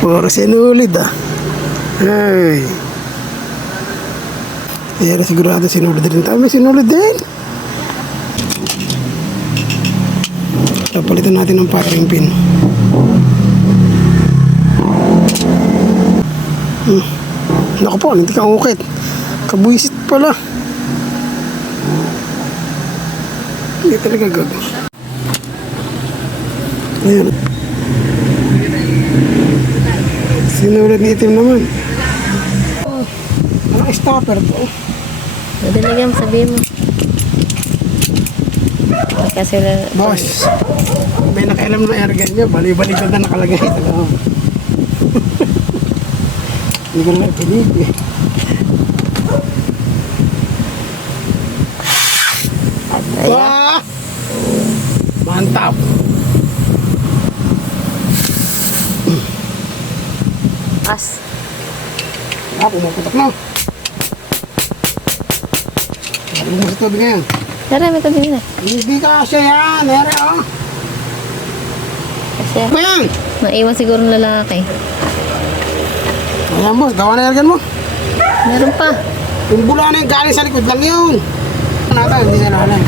Puro sinulid ah. Ay. Kaya sigurado sinulid din tayo. May sinulid din. Palitan natin ng firing pin. Naku po, hindi ka ukit. Kabuisit pala. Hindi talaga gag. Ayan. Sinulad ni itim naman. Ano stopper to? Nadalagyan mo, sabihin mo. Kasi wala... Boss, may nakailam na airgun niya. Bali-balik na nakalagay. Hindi ko naman pinig eh. Wah! Mantap! As. Pumaputok na. Ano mo sa tubig ngayon? Tara, may tabi na. Hindi ka siya yan. Nere oh. Kasi Ano yan? maiwan siguro ng lalaki. Ayan boss, gawa na airgun mo. Meron pa. Yung bula na yung galing sa likod lang yun. Ano natin, hindi na nalang.